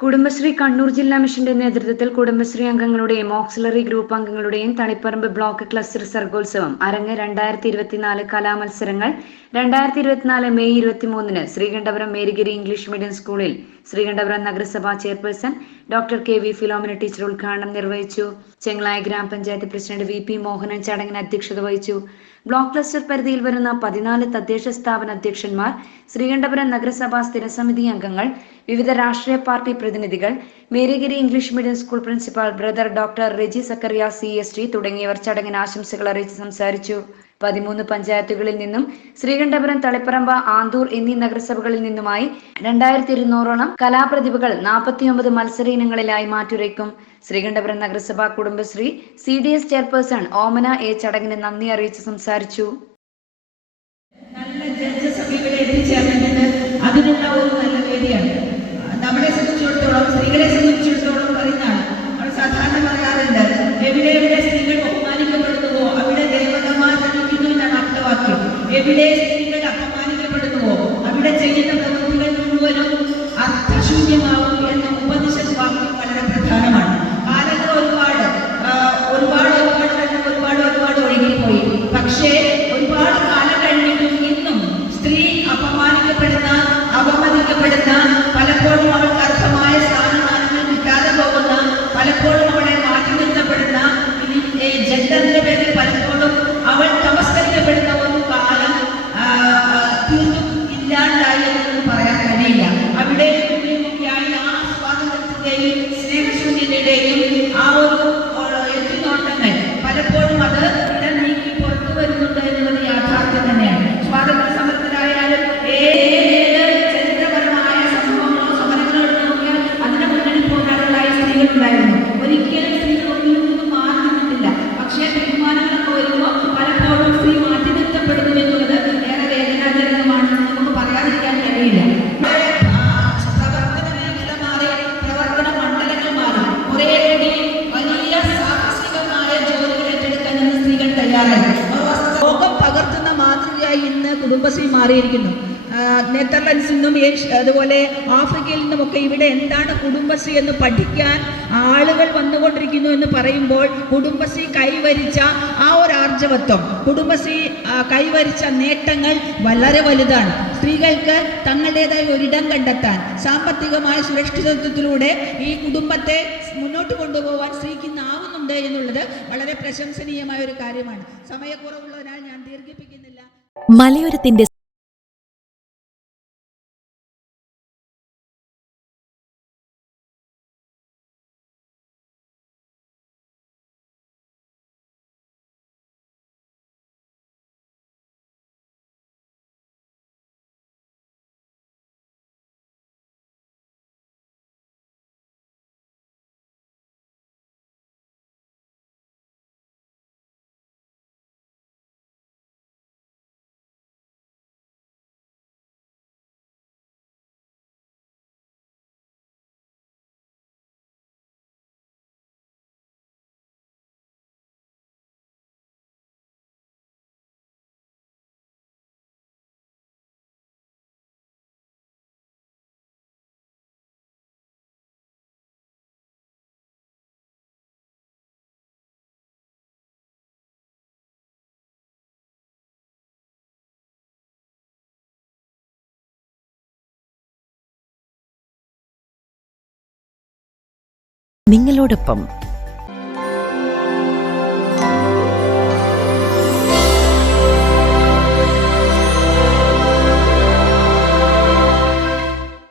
കുടുംബശ്രീ കണ്ണൂർ ജില്ലാ മിഷന്റെ നേതൃത്വത്തിൽ കുടുംബശ്രീ അംഗങ്ങളുടെയും ഓക്സിലറി ഗ്രൂപ്പ് അംഗങ്ങളുടെയും തളിപ്പറമ്പ് ബ്ലോക്ക് ക്ലസ്റ്റർ സർഗോത്സവം അരങ്ങ് രണ്ടായിരത്തി ഇരുപത്തിനാല് കലാമത്സരങ്ങൾ രണ്ടായിരത്തി ഇരുപത്തിനാല് മെയ് ഇരുപത്തിമൂന്നിന് ശ്രീകണ്ഠപുരം മേരിഗിരി ഇംഗ്ലീഷ് മീഡിയം സ്കൂളിൽ ശ്രീകണ്ഠപുരം നഗരസഭാ chairperson doctor K V Philomina teacher ഉദ്ഘാടനം നിർവഹിച്ചു. ചെങ്ങളായ ഗ്രാമപഞ്ചായത്ത് പ്രസിഡന്റ് വി പി മോഹനൻ ചടങ്ങിന് അധ്യക്ഷത വഹിച്ചു. ബ്ലോക്ക് ക്ലസ്റ്റർ പരിധിയിൽ വരുന്ന പതിനാല് തദ്ദേശ സ്ഥാപന അധ്യക്ഷന്മാർ ശ്രീകണ്ഠപുരം നഗരസഭാ സ്ഥിരസമിതി അംഗങ്ങൾ വിവിധ രാഷ്ട്രീയ പാർട്ടി പ്രതിനിധികൾ Marygiri English medium school principal brother doctor Reji Zacharia C S T തുടങ്ങിയവർ ചടങ്ങിന് ആശംസകൾ അറിയിച്ച് സംസാരിച്ചു. പതിമൂന്ന് പഞ്ചായത്തുകളിൽ നിന്നും ശ്രീകണ്ഠപുരം തളിപ്പറമ്പ ആന്തൂർ എന്നീ നഗരസഭകളിൽ നിന്നുമായി രണ്ടായിരത്തി ഇരുന്നൂറോളം കലാപ്രതിഭകൾ നാൽപ്പത്തിയൊമ്പത് മത്സര ഇനങ്ങളിലായി മാറ്റുരയ്ക്കും. ശ്രീകണ്ഠപുരം നഗരസഭ Kudumbashree C D S chairperson Omana A ചടങ്ങിന് നന്ദി അറിയിച്ച് സംസാരിച്ചു. നല്ല ജഡ്ജസ് ഒക്കെ കുടുംബശ്രീ മാറിയിരിക്കുന്നു. നെതർലൻഡ്സിൽ നിന്നും അതുപോലെ ആഫ്രിക്കയിൽ നിന്നുമൊക്കെ ഇവിടെ എന്താണ് കുടുംബശ്രീ എന്ന് പഠിക്കാൻ ആളുകൾ വന്നുകൊണ്ടിരിക്കുന്നു എന്ന് പറയുമ്പോൾ കുടുംബശ്രീ കൈവരിച്ച ആ ഒരു ആർജവത്വം കുടുംബശ്രീ കൈവരിച്ച നേട്ടങ്ങൾ വളരെ വലുതാണ്. സ്ത്രീകൾക്ക് തങ്ങളുടേതായ ഒരിടം കണ്ടെത്താൻ സാമ്പത്തികമായ സുരക്ഷിതത്വത്തിലൂടെ ഈ കുടുംബത്തെ മുന്നോട്ട് കൊണ്ടുപോകാൻ സ്ത്രീക്ക് ഇന്ന് ആവുന്നുണ്ട് എന്നുള്ളത് വളരെ പ്രശംസനീയമായ ഒരു കാര്യമാണ്. സമയക്കുറവുള്ളതിനാൽ ഞാൻ ദീർഘിപ്പിക്കുന്നില്ല മലയോരത്തിന്റെ നിങ്ങളോടൊപ്പം